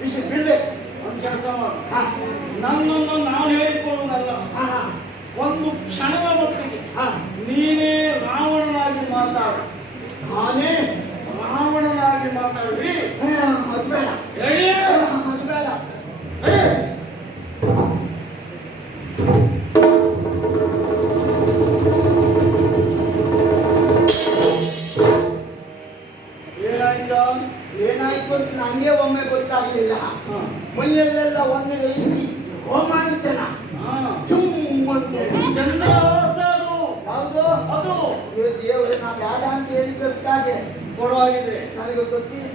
ವಿಷಯ ಬಿಡ್ಬೇಕು. ಒಂದು ಕೆಲಸ ಮಾಡು, ನನ್ನನ್ನು ನಾನು ಹೇಳಿಕೊಳ್ಳುವುದಲ್ಲ, ಒಂದು ಕ್ಷಣದ ಮಟ್ಟಿಗೆ ನೀನೇ ರಾವಣನಾಗಿ ಮಾತಾಡು. ನಾನೇ ರಾವಣನಾಗಿ ಮಾತಾಡಿ. ಅದು ಬೇಡ, ಹೇಳಿ, ಅದು ಬೇಡ. ಏನಾಯ್ತು ಅಂತ ನಂಗೆ ಒಮ್ಮೆ ಗೊತ್ತಾಗ್ಲಿಲ್ಲ. ಮೈಯಲ್ಲೆಲ್ಲ ಒಂದು ರೀತಿ ರೋಮಾಂಚನ, ಚುಮ್ಮಂತೆ ಚಂದ ಹೌದು. ಅದು ದೇವರು ನಾ ಬೇಡ ಅಂತ ಹೇಳಿ ಗೊತ್ತಾಗೆ ಕೊಡುವಾಗಿದ್ರೆ ನನಗೆ ಗೊತ್ತಿಲ್ಲ.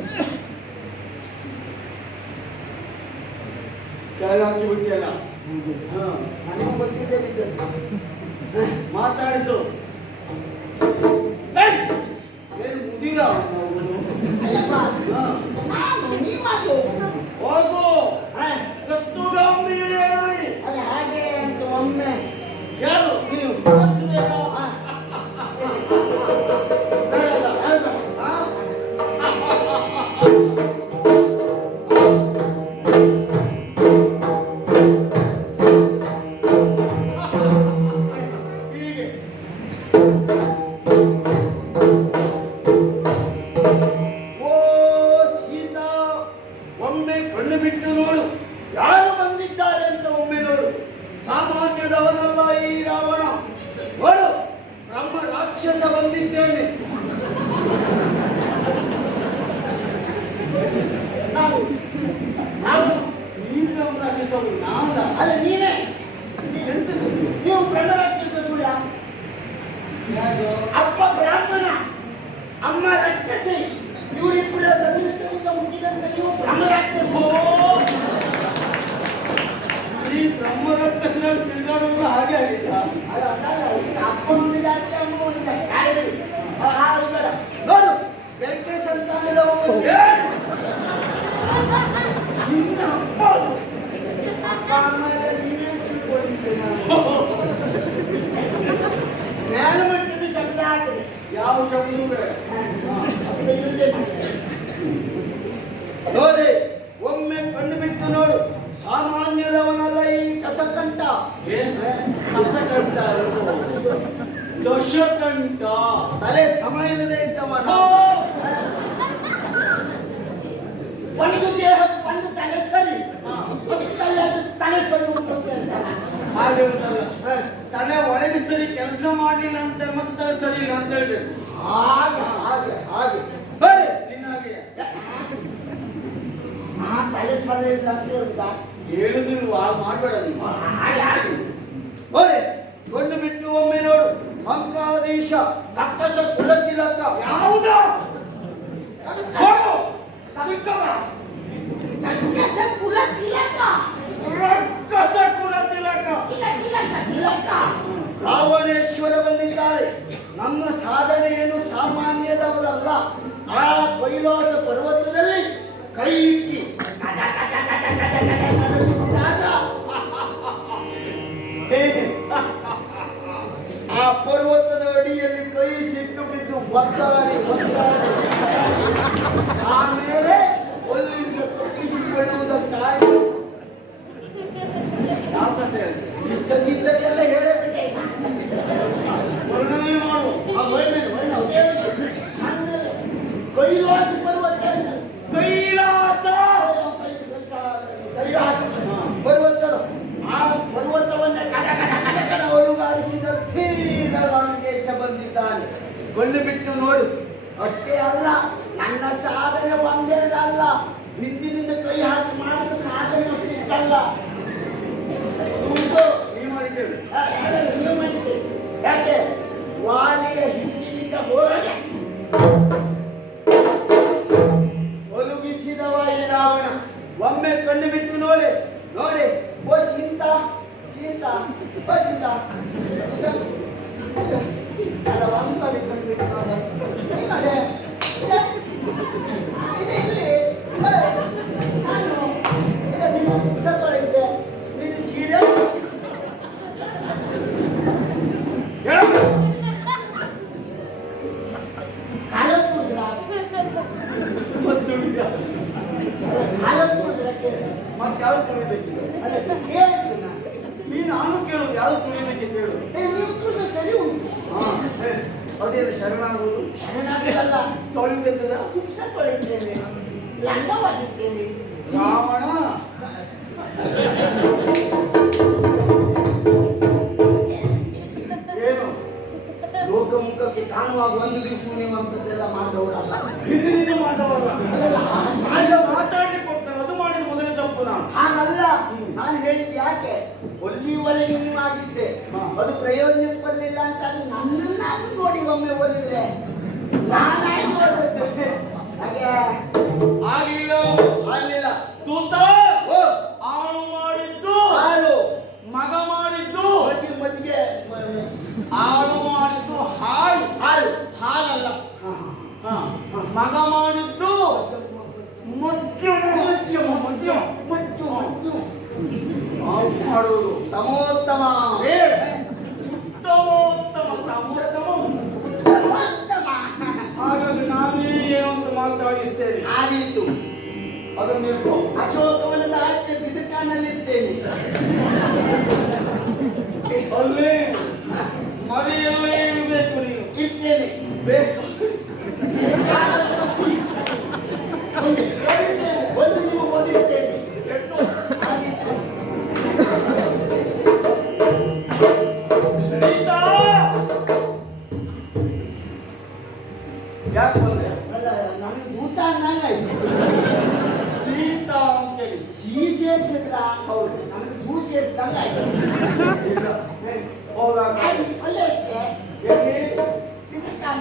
ಕೆಳಗೆ ಹಾಕಿ ಬಿಟ್ಟಿಯಲ್ಲ, ನನಗೂ ಗೊತ್ತಿದೆ ಬಿದ್ದದ್ದು. ಮಾತಾಡಿಸು. ಏನು ಮುದಿದ ಹೋಗು, ಕತ್ತು ಗಂಭೀರ ಹೇಳಿ. ಅಲ್ಲ ಹಾಗೆ ಅಂತ ಒಮ್ಮೆ ಯಾರು ನೀವು ಹೀಗೆ ಒಮ್ಮೆ ಕಣ್ಣು ಬಿಟ್ಟು ನೋಡು, ಯಾರು ಬಂದಿದ್ದಾರೆ ಅಂತ ಒಮ್ಮೆ ನೋಡು. ಸಾಮಾನ್ಯದವನಲ್ಲ ಈ ರಾವಣ. ನೋಡು, ಬ್ರಹ್ಮ ರಾಕ್ಷಸ ಬಂದಿದ್ದೇನೆ. ನಾವು ನೀನು ರಾಕ್ಷಸರು, ನಾವಲ್ಲ. ಅಲ್ಲ ನೀನೇ ಎಂತದ್ದು? ನೀವು ಬ್ರಹ್ಮ ರಾಕ್ಷಸ ಸುಳ್ಳ. ಯಾರು? ಅಪ್ಪ ಬ್ರಾಹ್ಮಣ, ಅಮ್ಮ ರಾಕ್ಷಸಿ. ಇವರಿಬ್ಬರ ಸಮಿತಿಯಿಂದ ಹುಟ್ಟಿದಂತ ನೀವು ಬ್ರಹ್ಮ ರಾಕ್ಷಸ. ಈ ಬ್ರಹ್ಮ ರಾಕ್ಷಸರಲ್ಲಿ ತಿರುಗಾಡುವುದು ಹಾಗೆ ಆಗಿಲ್ಲ. ಅಪ್ಪ ಒಂದು ಜಾತಿ, ಅಮ್ಮ ಒಂದು ಜಾತಿ. ಹಾಗೆ ಬೇಡ. ನೋಡು, ಬೆಳಗ್ಗೆ ಸಂತಾನದ ಒಬ್ಬ ನಿನ್ನ ಅಪ್ಪ ಅದು. ಅಪ್ಪ ಅಮ್ಮ ಎಲ್ಲ ನೀವೇ ತಿಳ್ಕೊಂಡಿದ್ದೆ ನಾನು. ಮೇಲ್ಮಟ್ಟದ ಶಬ್ದ ಹಾಕಿದೆ, ಯಾವ ಶಬ್ದವೂ ಬೇಡ. ನೋಡಿ, ಒಮ್ಮೆ ಕಣ್ಣು ಬಿಟ್ಟು ನೋಡು, ಸಾಮಾನ್ಯದವನಲ್ಲ ಈ ಕಸಕಂಠ. ಕಸಕಂಠ, ದಶಕಂಠ. ತಲೆ ಸಮ ಇಲ್ಲದೆ ಇದ್ದವನ. ಒಂದು ದೇಹ ಒಂದು ತಲೆ ಸರಿ, ತಲೆ ಸರಿ ಹಾಗೆ ಉಂಟಲ್ಲ, ತಲೆ ಒಳಗೆ ಸರಿ ಕೆಲಸ ಮಾಡಲಿಲ್ಲ ಅಂತ ಮತ್ತೆ ತಲೆ ಸರಿ ಇಲ್ಲ ಅಂತ ಹೇಳ್ಬೇಕು. ಹಾಗೆ ಹಾಗೆ ಹಾಗೆ ಬರೀ ನಿನ್ನ ಹಾಗೆ ತಲೆ ಸರಿ ಇಲ್ಲ ಅಂತ ಹೇಳ್ತಾ ಹೇಳುದಿಲ್ವಾ? ಮಾಡಬೇಡ ನೀವು. ಬರೀ ಕಣ್ಣು ಬಿಟ್ಟು ಒಮ್ಮೆ ನೋಡು, ಅಂಕಾದೇಶ ಕಕ್ಕಸ ಕುಲತಿಲಕ. ಯಾವುದು? ಕಕ್ಕಸ ಕುಲತಿಲಕ, ರಕ್ಕಸ ಕುಲ ತಿಲಕ. ರಾವಣೇಶ್ವರ ಬಂದಿದ್ದಾರೆ. ನನ್ನ ಸಾಧನೆಯನ್ನು ಸಾಮಾನ್ಯದವರಲ್ಲ. ಆ ಕೈಲಾಸ ಪರ್ವತದಲ್ಲಿ ಕೈ ಇಕ್ಕಿ ನಡುಗಿಸಿದಾಗ ಆ ಪರ್ವತದ ಅಡಿಯಲ್ಲಿ ಕೈ ಸಿಕ್ಕು ಬಿದ್ದು ಒದ್ದಾಡಿ ಒದ್ದಾಡಿ ಆಮೇಲೆ ಅಲ್ಲಿಂದ ತಪ್ಪಿಸಿಕೊಳ್ಳುವುದಕ್ಕಾಗಿ ಯಾವ ಕಥೆ ಹೇಳ್ತೀಯ? ಇದ್ದಕ್ಕಿದ್ದಕ್ಕೆಲ್ಲ ಹೇಳಬಿಟ್ಟೆ. ವರ್ಣನೆ ಮಾಡು. ಆ ವರ್ಣನೆ ಕೈಲಾಸ ಪರ್ವತ, ಕೈಲಾಸ ಕೈಲಾಸ ಪರ್ವತದ ಆ ಪರ್ವತವನ್ನ ಕಡ ಕಡ ಕಡ ಕಡ ಒಲುಗಾಡಿಸಿದ ಧೀರ ಲಂಕೇಶ ಬಂದಿದ್ದಾನೆ. ಕಣ್ಣು ಬಿಟ್ಟು ನೋಡು. ಅಷ್ಟೇ ಅಲ್ಲ, ನನ್ನ ಸಾಧನೆ ಒಂದೆರಡಲ್ಲ, ಹಿಂದಿನಿಂದ ಕೈ ಹಾಕಿ ಮಾಡಿದ ಸಾಧನೆ ಅಷ್ಟಿಟ್ಟಲ್ಲ. ನೀ ಮಾಡಿದ್ದೇವೆ. ಯಾಕೆ ವಾಲಿಯ ಹಿಂದಿನಿಂದ ಹೋಗಿ ಒಲುಗಿಸಿದವ ಈ ರಾವಣ. ಒಮ್ಮೆ ಕಣ್ಣು ಬಿಟ್ಟು ನೋಡಿ ನೋಡಿ. ಓ ಸೀತ ಸೀತ, ಓ ಸೀತ, ಒಂದ್ಬರಿ ಕಣ್ಣು ಬಿಟ್ಟು ನೋಡಿ. ನೋಡಿ ಇಲ್ಲಿ ನಾನು ನಿಮ್ಮ ಸತ್ತೊಳಿದ್ದೆ, ನೀನು ಸೀರೆ ಕಾಲ ತುಳಿದ್ರ ಮತ್ತೆ ಯಾವ್ದು ತುಳಿಬೇಕಿದೆ? ಅಲ್ಲ ಕೇಳಿದ್ದು ನಾನು. ನಾನು ಕೇಳುದು ಯಾವ್ದು ತುಳಿಲಿಕ್ಕೆ ಕೇಳು. ನೀವು ಕೂಡ ಸರಿ ಉಂಟು. ಅದೇನು ಶರಣಾಗುವುದು? ಶರಣಾಗಲ್ಲ, ತೊಳಿಬೇಕದ ಕುಪ್ಸ ತೊಳಿದ್ದೇನೆ, ಲಂಗ ಒದಿದ್ದೇನೆ. ರಾವಣ ಏನು ಲೋಕಮುಖಕ್ಕೆ ಕಾಣುವಾಗ ಒಂದು ದಿವಸ ನೀವು ಅಂತದ್ದೆಲ್ಲ ಮಾಡಿದವರಲ್ಲ. ಹಿಂದಿನಿಂದ ಮಾತಾಡಲ್ಲ. ಮಾತಾಡ್ಲಿಕ್ಕೆ ಹೋಗ್ತಾರೆ, ಅದು ಮಾಡಿದ ಮೊದಲೇ ತಪ್ಪು. ನಾನು ಹಾಗಲ್ಲ, ನಾನು ಹೇಳಿದ್ದು ಯಾಕೆ ಒಲ್ಲಿವರೆಗೆ ನೀವು ಆಗಿದ್ದೆ, ಅದು ಪ್ರಯೋಜನಕ್ಕೆ ಬರಲಿಲ್ಲ ಅಂತ ನನ್ನನ್ನಾದ್ರೂ ನೋಡಿ ಒಮ್ಮೆ ಓದಿದ್ರೆ ನಾನಾಗಿ ಓದಿದ್ದೆ. ಹಾಗೆ ಆಗ್ಲಿಲ್ಲ. ಆಗ್ಲಿಲ್ಲ. ತೂತ ಓ ಆಳು ಮಾಡಿದ್ದು ಹಾಳು, ಮಗ ಮಾಡಿದ್ದು ಮಜ್ಜಿಗೆ ಆಳು ಮಾಡಿದ್ದು ಹಾಳು. ಹಾಳು ಹಾಲಲ್ಲ. ಮಗ ಮಾಡಿದ್ದು ಮಧ್ಯಮ ಮಧ್ಯಮ ಮಧ್ಯಮ ಮಾಡುವುದು ಸಮೋತ್ತಮ ಉತ್ತಮೋತ್ತಮ ತಮೋತ್ತಮ. ಹಾಗಾಗಿ ನಾನೇ ಏನೊಂದು ಮಾತಾಡಿದ್ದೇನೆ, ಆದೀತು. ಅದನ್ನು ಇಟ್ಕೋ. ಅಶೋಕವನದ ಆಚೆ ಬಿದುಕಾನಲ್ಲಿದ್ದೇನೆ. ಅಲ್ಲೇ ಮನೆಯಲ್ಲೇ ಇರಬೇಕು ನೀನು. ಇರ್ತೇನೆ. ಬೇಕು ಒಂದು ನೀವು ಓದಿರ್ತೇನೆ. ಎಷ್ಟು ಆದೀತು. ಸೀತಾ ಯಾಕೆ ಬಂದೆ? ಅಲ್ಲ, ನನಗೆ ಭೂತ ಅನ್ನಂಗಾಯ್ತು. ಸೀತಾ ಅಂತೇಳಿ ಸಿಹಿ ಸೇರಿಸಿದ್ರ ಹೌದು. ನನಗೆ ಭೂ ಸೇರಿಸಿದಂಗ ಆಯ್ತು. ಇಲ್ಲ ಹೋದಾಗ ಅಲ್ಲೇ ಇಟ್ಟೆ. ಎಲ್ಲಿ ಬಿದುಕಾನ.